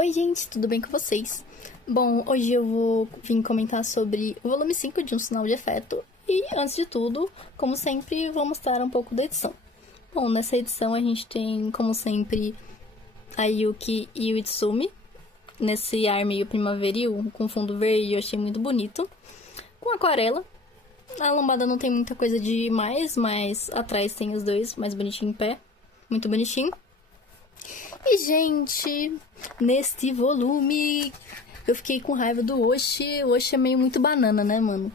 Oi gente, tudo bem com vocês? Bom, hoje eu vou vir comentar sobre o volume 5 de Um Sinal de Afeto e, antes de tudo, como sempre, vou mostrar um pouco da edição. Bom, nessa edição a gente tem, como sempre, a Yuki e o Itsumi, nesse ar meio primaveril, com fundo verde, eu achei muito bonito, com aquarela. A lombada não tem muita coisa demais, mas atrás tem os dois, mais bonitinho em pé, muito bonitinho. E, gente, neste volume eu fiquei com raiva do Oshi. O Oshi é meio muito banana, né, mano?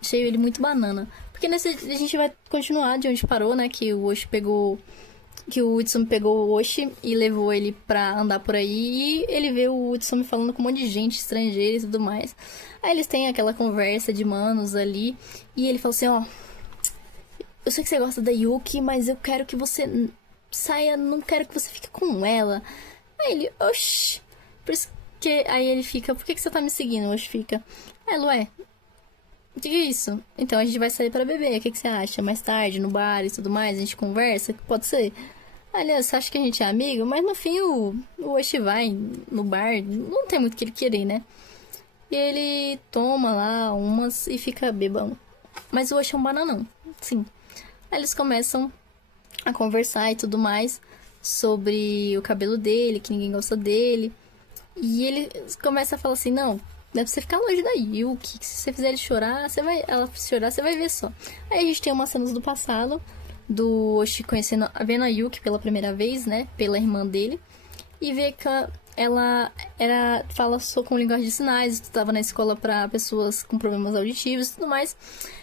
Achei ele muito banana. Porque nesse a gente vai continuar de onde parou, né? Que o Oshi pegou... Que o Utsumi pegou o Oshi e levou ele pra andar por aí. E ele vê o Utsumi falando com um monte de gente estrangeira e tudo mais. Aí eles têm aquela conversa de manos ali. E ele fala assim, ó... Eu sei que você gosta da Yuki, mas eu quero que você... saia, não quero que você fique com ela. Aí ele, oxi. Por isso que... Aí ele fica, por que você tá me seguindo? Oxi fica, Lué, o que é isso? Então a gente vai sair pra beber, o que você acha? Mais tarde, no bar e tudo mais, a gente conversa, pode ser? Aliás, você acha que a gente é amigo? Mas no fim o Oshi vai no bar, não tem muito o que ele querer, né? E ele toma lá umas e fica bebão. Mas o Oshi é um bananão, sim. Aí eles começam a conversar e tudo mais sobre o cabelo dele, que ninguém gosta dele. E ele começa a falar assim, não, deve você ficar longe da Yuki, que se você fizer ele chorar, ela chorar, você vai ver só. Aí a gente tem umas cenas do passado, do Oshi vendo a Yuki pela primeira vez, né, pela irmã dele, e vê que ela fala só com linguagem de sinais, estava na escola para pessoas com problemas auditivos e tudo mais.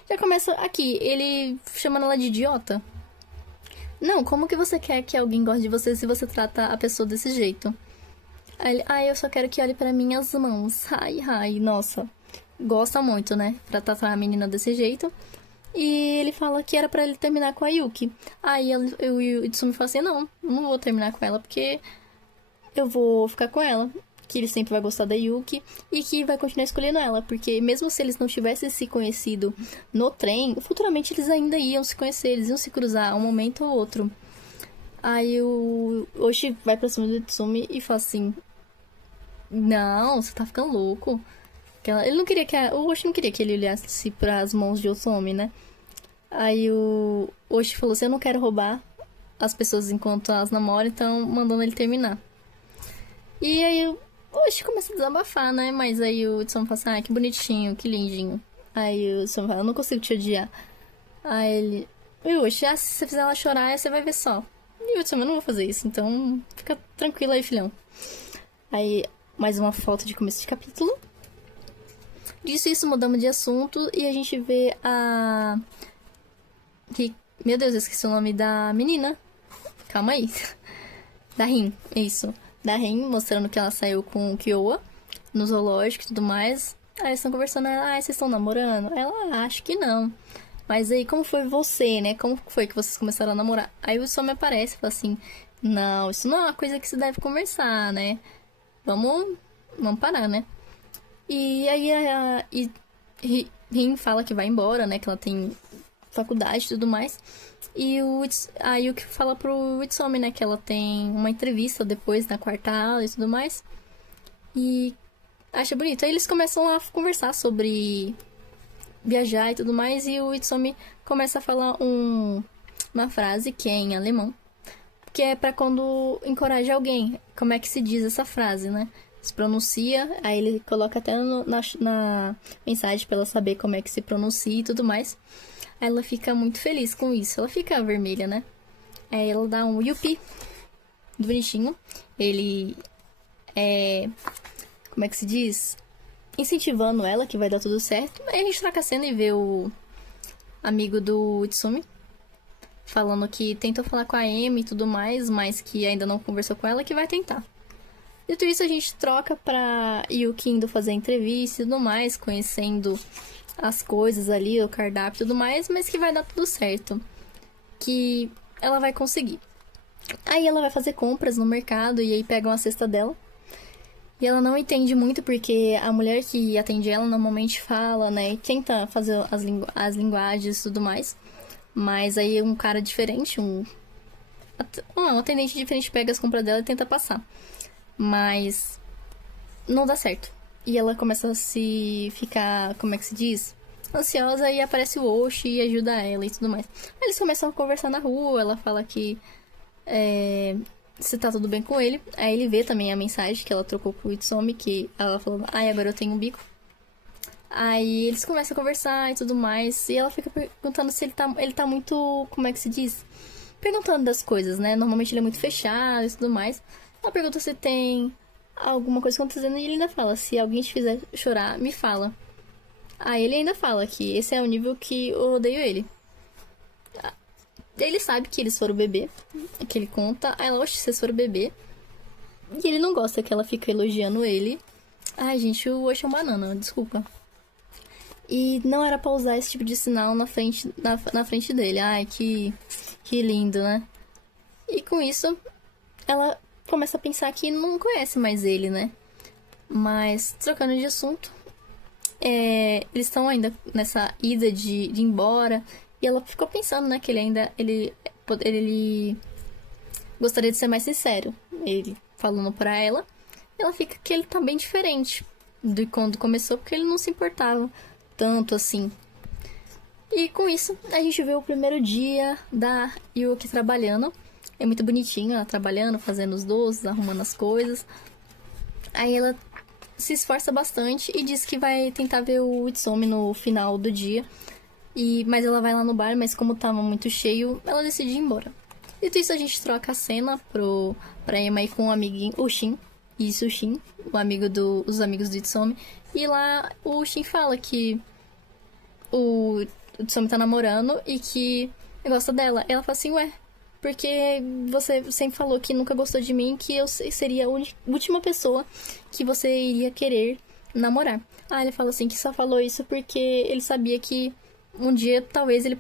Já começa aqui, ele chamando ela de idiota. Não, como que você quer que alguém goste de você se você trata a pessoa desse jeito? Aí ele, eu só quero que olhe para minhas mãos. Ai, nossa. Gosta muito, né? Pra tratar a menina desse jeito. E ele fala que era pra ele terminar com a Yuki. Aí eu e o Itsumi falam assim, não vou terminar com ela porque eu vou ficar com ela. Que ele sempre vai gostar da Yuki e que vai continuar escolhendo ela, porque mesmo se eles não tivessem se conhecido no trem, futuramente eles ainda iam se conhecer, eles iam se cruzar um momento ou outro. Aí o Oshi vai pra cima do Itsumi e fala assim, não, você tá ficando louco. Ele não queria o Oshi não queria que ele olhasse pras mãos de outro homem, né? Aí o Oshi falou assim, eu não quero roubar as pessoas enquanto elas namoram, então mandando ele terminar. E aí o Oshi começa a desabafar, né? Mas aí o Itsumi fala assim, que bonitinho, que lindinho. Aí o Itsumi fala, eu não consigo te odiar. Aí ele, Oshi, se você fizer ela chorar, você vai ver só. E o Itsumi, eu não vou fazer isso, então fica tranquilo aí, filhão. Aí, mais uma foto de começo de capítulo. Disso isso, mudamos de assunto e a gente vê a... Meu Deus, eu esqueci o nome da menina. Calma aí. Da Rin, isso. Da Rin, mostrando que ela saiu com o Kyowa no zoológico e tudo mais. Aí eles estão conversando, vocês estão namorando? Ela, acho que não. Mas aí, como foi você, né? Como foi que vocês começaram a namorar? Aí o Itsumi aparece e fala assim, não, isso não é uma coisa que se deve conversar, né? Vamos parar, né? E aí a Rin fala que vai embora, né? Que ela tem faculdade e tudo mais. E a Yuki fala pro Itsumi, né, que ela tem uma entrevista depois na quarta aula e tudo mais. E acha bonito. Aí eles começam a conversar sobre viajar e tudo mais. E o Itsumi começa a falar uma frase que é em alemão. Que é pra quando encoraja alguém. Como é que se diz essa frase, né? Se pronuncia, aí ele coloca até na mensagem pra ela saber como é que se pronuncia e tudo mais. Ela fica muito feliz com isso. Ela fica vermelha, né? Aí ela dá um yupi bonitinho. Ele como é que se diz? Incentivando ela que vai dar tudo certo. Aí a gente troca a cena e vê o amigo do Itsumi falando que tentou falar com a Amy e tudo mais, mas que ainda não conversou com ela, que vai tentar. Dito isso, a gente troca pra Yuki indo fazer a entrevista e tudo mais, conhecendo as coisas ali, o cardápio e tudo mais, mas que vai dar tudo certo. Que ela vai conseguir. Aí ela vai fazer compras no mercado e aí pegam a cesta dela. E ela não entende muito porque a mulher que atende ela normalmente fala, né? E tenta fazer as linguagens e tudo mais. Mas aí um cara diferente, um atendente diferente pega as compras dela e tenta passar. Mas não dá certo. E ela começa a se ficar, como é que se diz? Ansiosa, e aparece o Oshi e ajuda ela e tudo mais. Aí eles começam a conversar na rua, ela fala que se tá tudo bem com ele. Aí ele vê também a mensagem que ela trocou pro Itsomi, que ela falou, ai, agora eu tenho um bico. Aí eles começam a conversar e tudo mais, e ela fica perguntando se ele tá muito, como é que se diz? Perguntando das coisas, né? Normalmente ele é muito fechado e tudo mais. Ela pergunta se tem alguma coisa acontecendo e ele ainda fala, se alguém te fizer chorar, me fala. Aí ele ainda fala que esse é o nível que eu odeio ele. Ele sabe que eles foram beber, que ele conta. Aí ela, oxe, vocês foram beber. E ele não gosta que ela fica elogiando ele. Ai, gente, o Osh é um banana, desculpa. E não era pra usar esse tipo de sinal na frente dele. Ai, que lindo, né? E com isso, ela começa a pensar que não conhece mais ele, né? Mas, trocando de assunto, eles estão ainda nessa ida de ir embora. E ela ficou pensando, né, que ele gostaria de ser mais sincero. Ele falando pra ela. Ela fica que ele tá bem diferente de quando começou, porque ele não se importava tanto assim. E com isso, a gente vê o primeiro dia da Yuki trabalhando. É muito bonitinho ela trabalhando, fazendo os doces, arrumando as coisas. Aí ela se esforça bastante e diz que vai tentar ver o Itsomi no final do dia. Mas ela vai lá no bar, mas como tava muito cheio, ela decide ir embora. Dito isso, a gente troca a cena pra Emma ir com o amiguinho, o Shin. Isso, o Shin, os amigos do Itsomi. E lá o Shin fala que o Itsomi tá namorando e que gosta dela. Ela fala assim, ué, porque você sempre falou que nunca gostou de mim, que eu seria a última pessoa que você iria querer namorar. Ele fala assim que só falou isso porque ele sabia que um dia talvez ela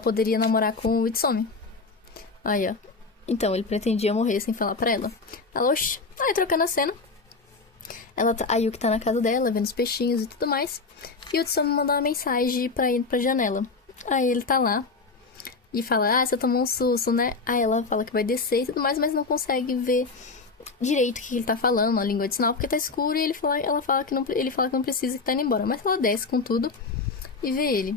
poderia namorar com o Itsomi. Aí, ó. Então, ele pretendia morrer sem falar pra ela. Ela, oxi. Aí, trocando a cena. A Yuki tá na casa dela, vendo os peixinhos e tudo mais. E o Itsomi manda uma mensagem pra ir pra janela. Aí, ele tá lá. E fala, você tomou um susto, né? Aí, ela fala que vai descer e tudo mais, mas não consegue ver direito o que ele tá falando, a língua de sinal, porque tá escuro. E ele fala que não precisa, que tá indo embora. Mas ela desce com tudo e vê ele.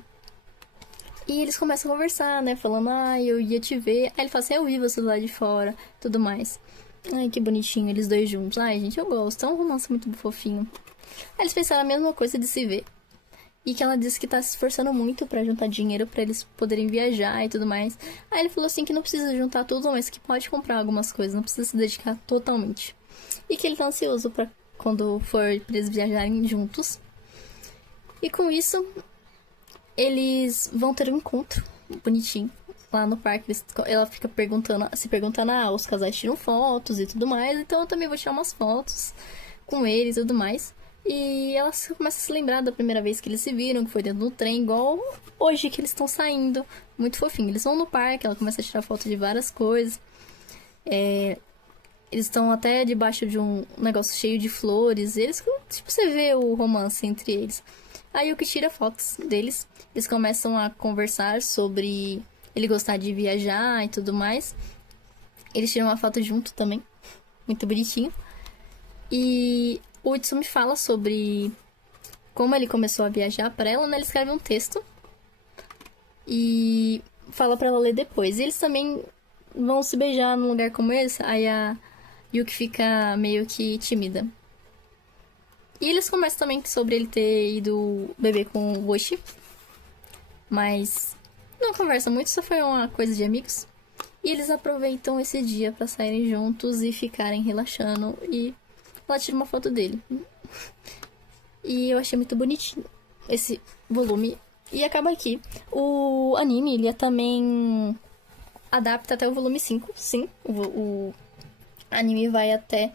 E eles começam a conversar, né? Falando, eu ia te ver. Aí ele fala assim, eu vi você lá de fora, tudo mais. Ai, que bonitinho, eles dois juntos. Ai, gente, eu gosto. É um romance muito fofinho. Aí eles pensaram a mesma coisa de se ver. E que ela disse que tá se esforçando muito pra juntar dinheiro pra eles poderem viajar e tudo mais. Aí ele falou assim que não precisa juntar tudo, mas que pode comprar algumas coisas, não precisa se dedicar totalmente. E que ele tá ansioso pra quando for pra eles viajarem juntos. E com isso, eles vão ter um encontro bonitinho lá no parque. Ela fica se perguntando, os casais tiram fotos e tudo mais, então eu também vou tirar umas fotos com eles e tudo mais. E ela começa a se lembrar da primeira vez que eles se viram, que foi dentro do trem, igual hoje que eles estão saindo. Muito fofinho. Eles vão no parque, ela começa a tirar foto de várias coisas. Eles estão até debaixo de um negócio cheio de flores. Você vê o romance entre eles. Aí o que tira fotos deles. Eles começam a conversar sobre ele gostar de viajar e tudo mais. Eles tiram uma foto junto também. Muito bonitinho. E o Itsumi fala sobre como ele começou a viajar pra ela, né? Ele escreve um texto e fala pra ela ler depois. E eles também vão se beijar num lugar como esse. Aí a Yuki fica meio que tímida. E eles conversam também sobre ele ter ido beber com o Oshi. Mas não conversa muito, só foi uma coisa de amigos. E eles aproveitam esse dia pra saírem juntos e ficarem relaxando. E ela tira uma foto dele. E eu achei muito bonitinho esse volume. E acaba aqui. O anime, ele também adapta até o volume 5. Sim, o anime vai até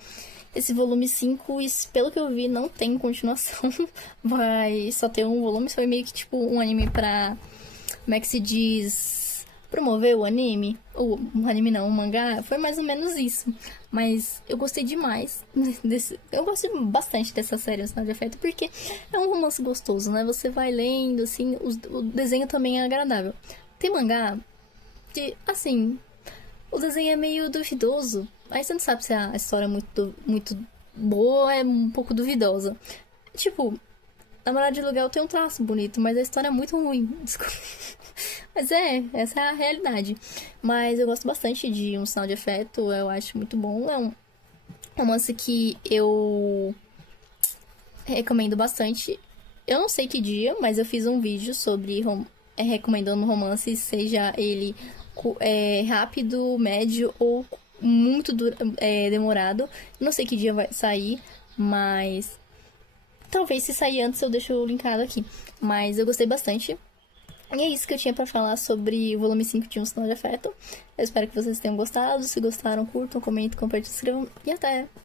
esse volume 5. E pelo que eu vi, não tem continuação. Vai só ter um volume. Foi meio que tipo um anime pra... Como é que se diz? Promover o anime. Ou um anime não, um mangá. Foi mais ou menos isso. Mas eu gostei demais eu gostei bastante dessa série, Sinal de Afeto, porque é um romance gostoso, né? Você vai lendo, assim, o desenho também é agradável. Tem mangá que, assim, o desenho é meio duvidoso. Aí você não sabe se a história é muito boa é um pouco duvidosa. Tipo, Namorado de Aluguel tem um traço bonito, mas a história é muito ruim. Desculpa. Mas essa é a realidade. Mas eu gosto bastante de Um Sinal de Afeto, eu acho muito bom. É um romance que eu recomendo bastante. Eu não sei que dia, mas eu fiz um vídeo sobre recomendando romance, seja ele rápido, médio ou muito demorado. Não sei que dia vai sair, mas talvez se sair antes eu deixo linkado aqui. Mas eu gostei bastante. E é isso que eu tinha pra falar sobre o volume 5 de Um Sinal de Afeto. Eu espero que vocês tenham gostado. Se gostaram, curtam, comentem, compartilhem, escrevam e até!